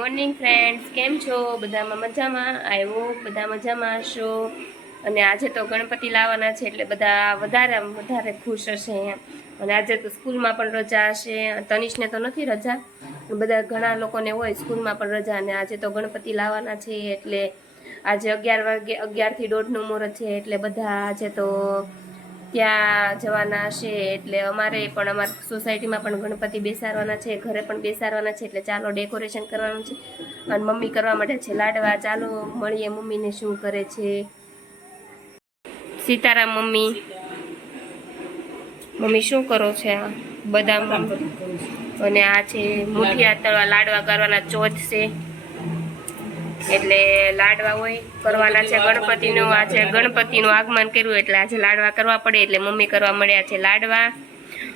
Morning friends, કેમ છો? બધામાં મજામાં? આવ્યો બધા મજામાં હશો. અને આજે તો ગણપતિ લાવવાના છે એટલે બધા વધારે વધારે ખુશ હશે અને આજે તો સ્કૂલમાં પણ રજા હશે. તનિષને તો નથી રજા બધા ઘણા લોકોને હોય સ્કૂલમાં પણ રજા. અને આજે તો ગણપતિ લાવવાના છે એટલે આજે અગિયાર વાગે, અગિયારથી દોઢનું મુહૂર્ત છે એટલે બધા આજે તો ત્યાં જવાના હશે એટલે અમારે પણ અમારી સોસાયટીમાં પણ ગણપતિ બેસાડવાના છે, ઘરે પણ બેસાડવાના છે એટલે ચાલો ડેકોરેશન કરવાનું છે અને મમ્મી કરવા માટે છે લાડવા. ચાલો મળીએ મમ્મીને શું કરે છે. સીતારામ મમ્મી. મમ્મી શું કરો છે આ? બદામ. અને આ છે મુઠિયા તળવા લાડવા કરવાના ચોથ છે. એટલે લાડવા હોય કરવાના છે ગણપતિનું આજે ગણપતિનું આગમન કર્યું એટલે આજે લાડવા કરવા પડે એટલે મમ્મી કરવા મળ્યા છે લાડવા.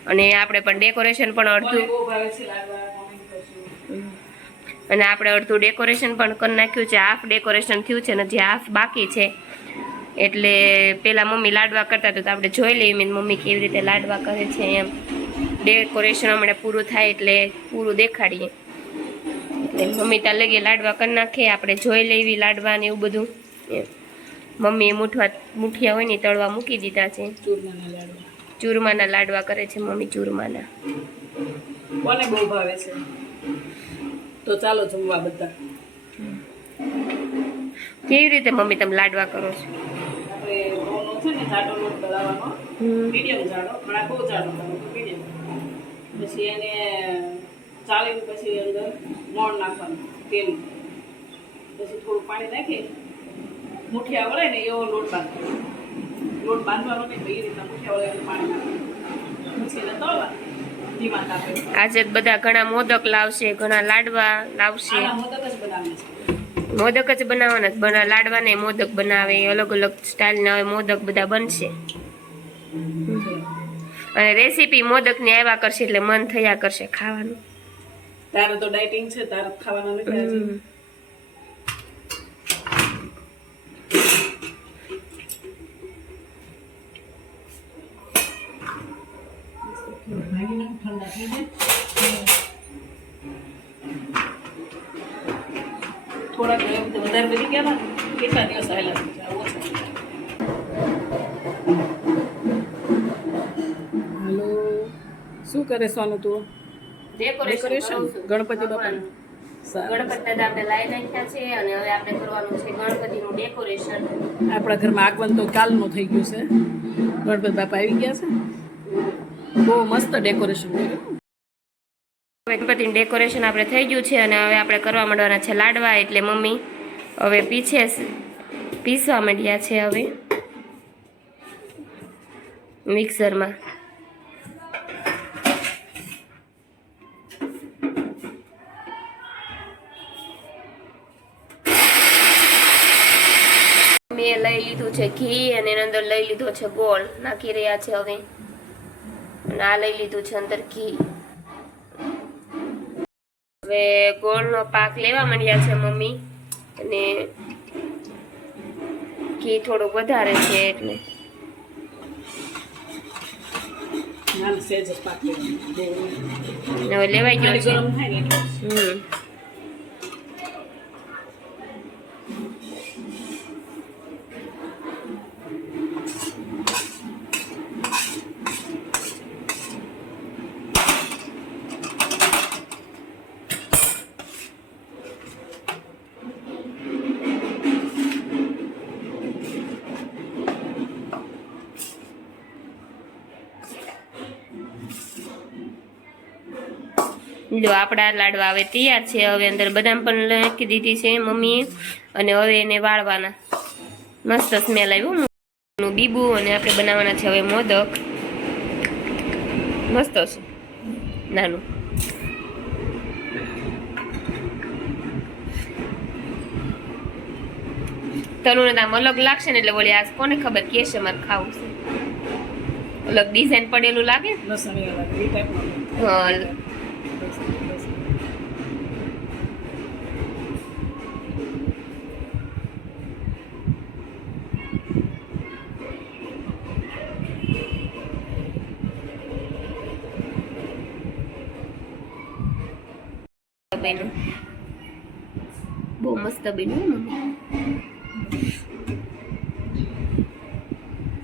અને આપણે પણ ડેકોરેશન પણ અડધું અને આપણે અડધું ડેકોરેશન પણ કરી નાખ્યું છે હાફ ડેકોરેશન થયું છે ને જે હાફ બાકી છે એટલે પેલા મમ્મી લાડવા કરતા હતા તો આપણે જોઈ લઈએ મીન મમ્મી કેવી રીતે લાડવા કરે છે એમ. ડેકોરેશન હમણાં પૂરું થાય એટલે પૂરું દેખાડીએ. એટલે મમ્મી ત્યાં લગી લાડવા કરી નાખે આપણે જોઈ લેવી લાડવા ને એવું બધું. મમ્મીએ મૂઠવા મૂઠિયા હોય ને તળવા મૂકી દીધા છે. ચૂરમાના લાડવા. કરે છે મમ્મી ચૂરમાના. કોને બહુ ભાવે છે? તો ચાલો જમવા બધા. કેવી રીતે મમ્મી તમે લાડવા કરો છો? પછી એને ચાલીને પછી અંદર મોણ નાખવાનું તેલ પછી થોડું પાણી નાખી મુઠિયા વળે ને એવો લોટ બાંધવાનો. લોટ બાંધવાનો તો એ રીતના મુઠિયા વળે પાણી નાખવાનું. પછી તળવા આજે બધા ઘણા મોદક લાવશે ઘણા લાડવા લાવશે. મોદક જ બનાવે જ બનાવવાના જ બના લાડવાને મોદક બનાવે અલગ અલગ સ્ટાઇલના હવે મોદક બધા બનશે. અને રેસીપી મોદકની આવ્યા કરશે એટલે મન થયા કરશે ખાવાનું. તારે તો ડાયટિંગ છે તારે ખાવાનું નથી આજે. થોડાક વધારે બધી ગયા ને કેટલા દિવસ આવેલા હાલો. શું કરે સોનું તું? ડેકોરેશન ગણપતિ બાપાનું. ગણપતિ દાદા આપણે લાઈ નાખ્યા છે અને હવે આપણે કરવાનું છે ગણપતિનું ડેકોરેશન આપણા ઘરમાં આગમન તો કાલનું થઈ ગયું છે. ગણપતિ બાપા આવી ગયા છે. બહુ મસ્ત ડેકોરેશન કર્યું. હવે ગણપતિનું ડેકોરેશન આપણે થઈ ગયું છે અને હવે આપણે કરવા માંડવાના છે લાડવા એટલે મમ્મી હવે પીછે પીસવા માંડ્યા છે હવે. મિક્સરમાં છે ઘી અને એની અંદર લઈ લીધો છે ગોળ. નાખી રહ્યા છે હવે. અને આ લઈ લીધું છે અંદર ઘી. હવે ગોળનો પાક લેવા માંડ્યા છે મમ્મી. અને ઘી થોડુંક વધારે છે એટલે. લેવાઈ ગયો છે. હમ. જો આપણા લાડવા હવે તૈયાર છે હવે અંદર બદામ પણ નાખી દીધી છે મમ્મીએ અને હવે એને વાળવાના. મસ્ત સ્મેલ આવ્યું નું બીબુ અને આપણે બનાવવાના છે હવે મોદક. મસ્ત છે. નાનું. તનુને આમ અલગ લાગશે ને એટલે વળી આજ કોને ખબર કે છે મારે ખાવું છે. અલગ ડિઝાઇન પડેલું લાગે. હા બન્યું બહુ મસ્ત બન્યું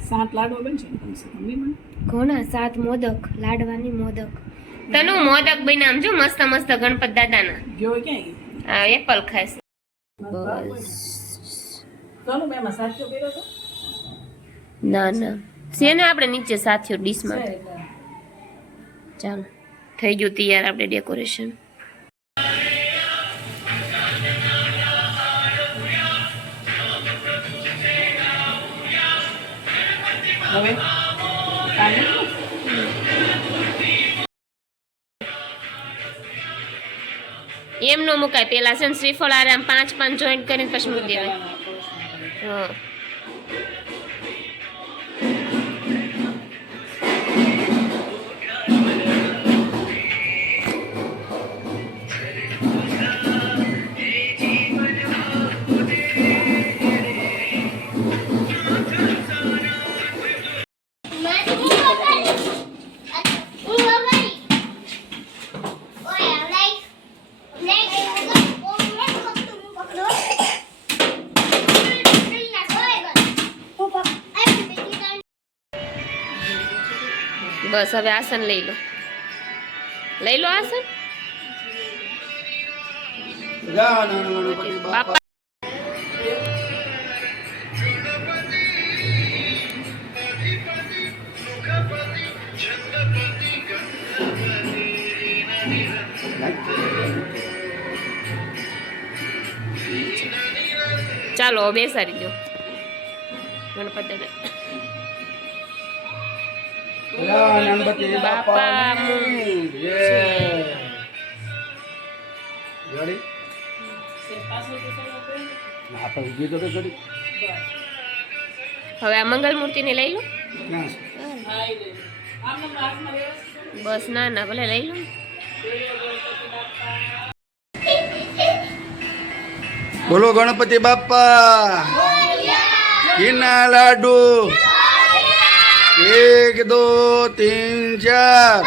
સાત લાડવા બનશે? ઘણા સાત મોદક લાડવાની મોદક. તનુ મોદક બની આમ જો મસ્ત મસ્ત ગણપત દાદાના. ગયો ક્યાં? આ એપલ ખાઈશ. બસ. ચાલો મેં એમાં સાચો કર્યો તો. ના ના. છે ને આપણે નીચે સાથીઓ ડીશમાં? ચાલો. થઈ ગયું તૈયાર આપણે ડેકોરેશન. એમ ન મુકાય. પેલા છે ને શ્રીફળ આરામ પાંચ પાંચ જોઈન્ટ કરીને પછી મૂકી દેવાય. હા. બસ હવે આસન લઈ લો લઈ લો આસન બાપા ચાલો હવે બેસાડી દો ગણપતિને ગણપતિ બાપા જોડી આપણે. ઊભી તો જોડી. હવે આ મંગલ મૂર્તિને લઈ લો બસ ના ના ભલે લઈ લો બોલો ગણપતિ બાપા. બોલો ગણપતિ બાપા ઘીના લાડુ એક, દો, તીન, ચાર.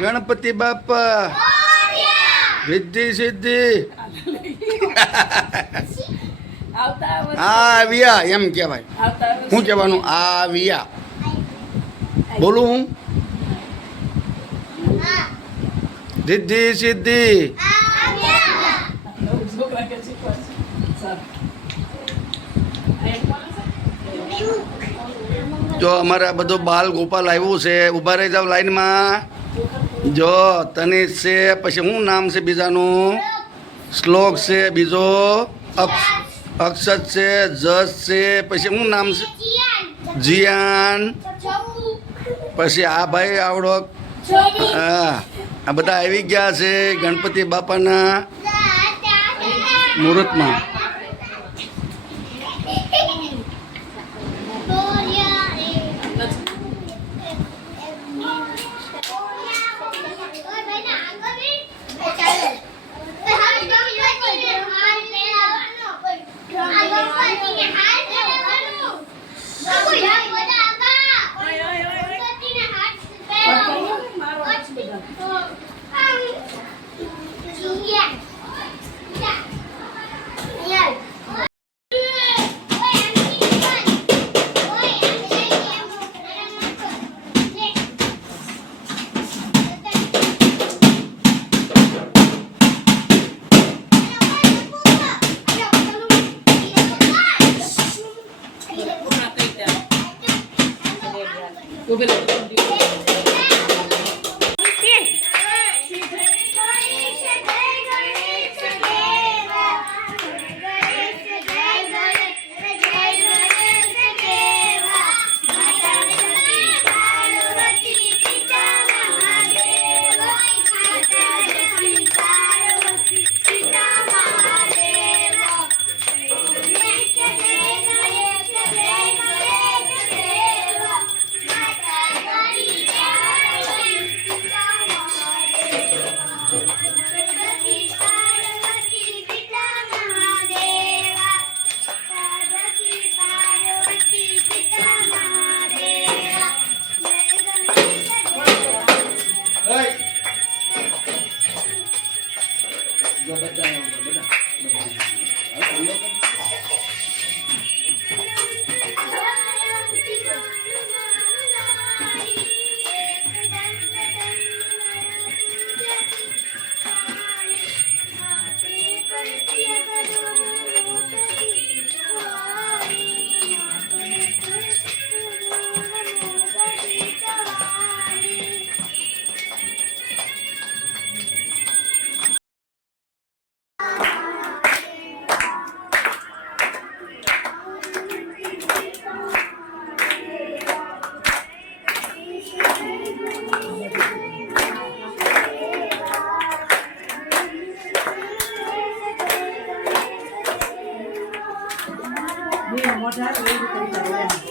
ગણપતિ બાપા. સિદ્ધિ સિદ્ધિ. આવ્યા, એમ કહેવાય. શું કહેવાનું? આવ્યા. બોલું હું? સિદ્ધિ સિદ્ધિ નવું છોકરા કે શીખવાડશે. સારું. આ એક કોણ છે? જો અમારા બધો બાલ ગોપાલ આવ્યું છે ઊભા રહી જાવ લાઈનમાં. જો તનિષ છે પછી શું નામ છે બીજાનું? શ્લોક છે બીજો. અક્ષ- અક્ષત છે જસ છે પછી શું નામ છે? જીયાન. પછી આ ભાઈ આવડો. હા આ બધા આવી ગયા છે ગણપતિ બાપાના મુહૂર્તમાં. મારો Saya ingin.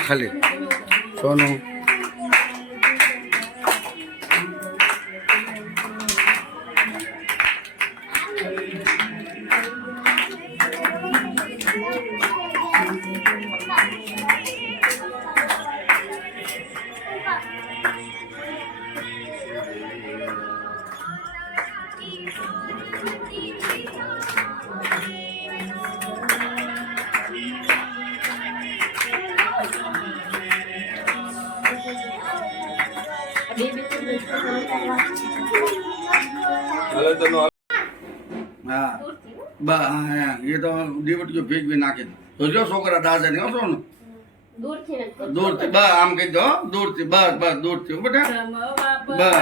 ખાલી સોનું હા બા હા. હા એ તો દીવટીઓ ભેગવી નાખી તો જો છોકરા દાદા ને હશો ને દૂરથી દૂરથી બસ આમ કહી દો દૂરથી બસ બસ દૂરથી હો બેટા. બસ.